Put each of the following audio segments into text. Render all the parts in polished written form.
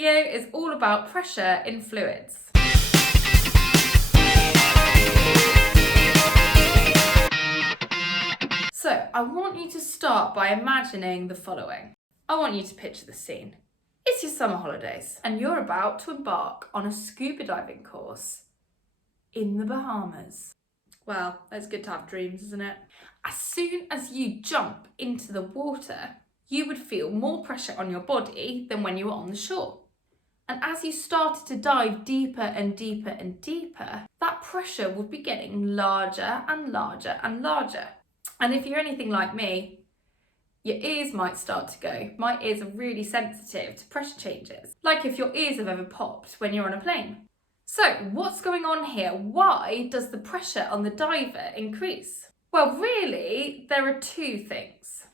video is all about pressure in fluids. So I want you to start by imagining the following. I want you to picture the scene. It's your summer holidays and you're about to embark on a scuba diving course in the Bahamas. Well, it's good to have dreams, isn't it? As soon as you jump into the water, you would feel more pressure on your body than when you were on the shore. And as you started to dive deeper and deeper and deeper, that pressure would be getting larger and larger and larger. And if you're anything like me, your ears might start to go. My ears are really sensitive to pressure changes, like if your ears have ever popped when you're on a plane. So what's going on here? Why does the pressure on the diver increase? Well, really, there are two things.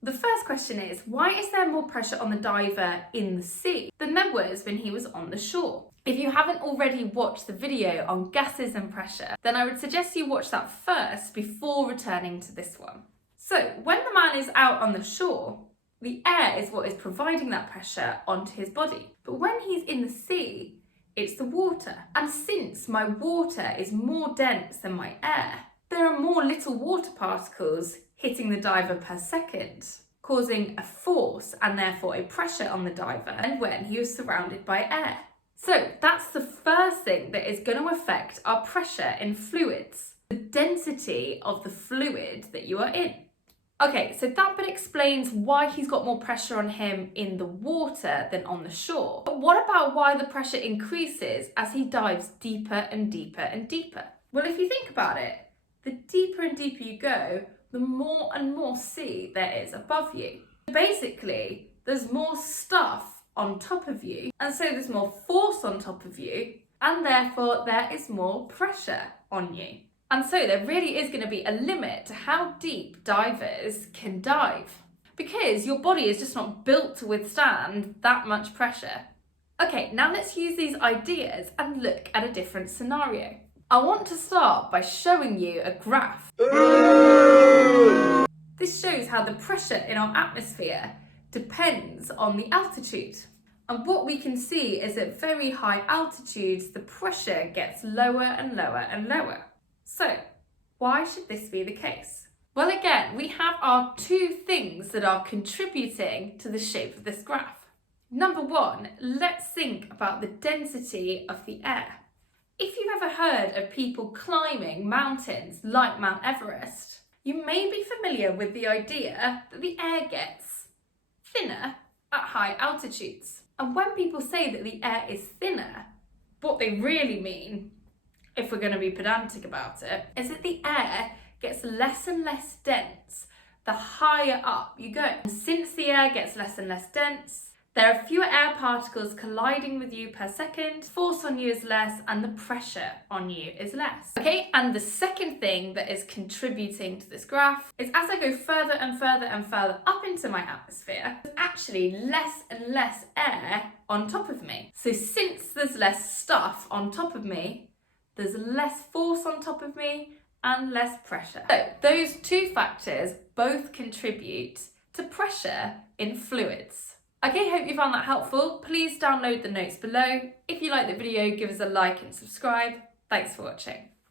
The first question is, why is there more pressure on the diver in the sea than there was when he was on the shore? If you haven't already watched the video on gases and pressure, then I would suggest you watch that first before returning to this one. So when the man is out on the shore, the air is what is providing that pressure onto his body. But when he's in the sea, it's the water. And since my water is more dense than my air, there are more little water particles hitting the diver per second, causing a force and therefore a pressure on the diver than when he was surrounded by air. So that's the first thing that is going to affect our pressure in fluids, the density of the fluid that you are in. Okay, so that bit explains why he's got more pressure on him in the water than on the shore. But what about why the pressure increases as he dives deeper and deeper and deeper? Well, if you think about it, the deeper and deeper you go, the more and more sea there is above you. Basically, there's more stuff on top of you, and so there's more force on top of you, and therefore there is more pressure on you. And so there really is going to be a limit to how deep divers can dive, because your body is just not built to withstand that much pressure. Okay, now let's use these ideas and look at a different scenario. I want to start by showing you a graph. This shows how the pressure in our atmosphere depends on the altitude. And what we can see is at very high altitudes, the pressure gets lower and lower and lower. So, why should this be the case? Well, again, we have our two things that are contributing to the shape of this graph. Number one, let's think about the density of the air. If you've ever heard of people climbing mountains like Mount Everest, you may be familiar with the idea that the air gets thinner at high altitudes. And when people say that the air is thinner, what they really mean, if we're going to be pedantic about it, is that the air gets less and less dense the higher up you go. And since the air gets less and less dense, there are fewer air particles colliding with you per second, force on you is less, and the pressure on you is less. Okay, and the second thing that is contributing to this graph is as I go further and further and further up into my atmosphere, there's actually less and less air on top of me. So since there's less stuff on top of me, there's less force on top of me and less pressure. So those two factors both contribute to pressure in fluids. Okay, hope you found that helpful. Please download the notes below. If you like the video, give us a like and subscribe. Thanks for watching.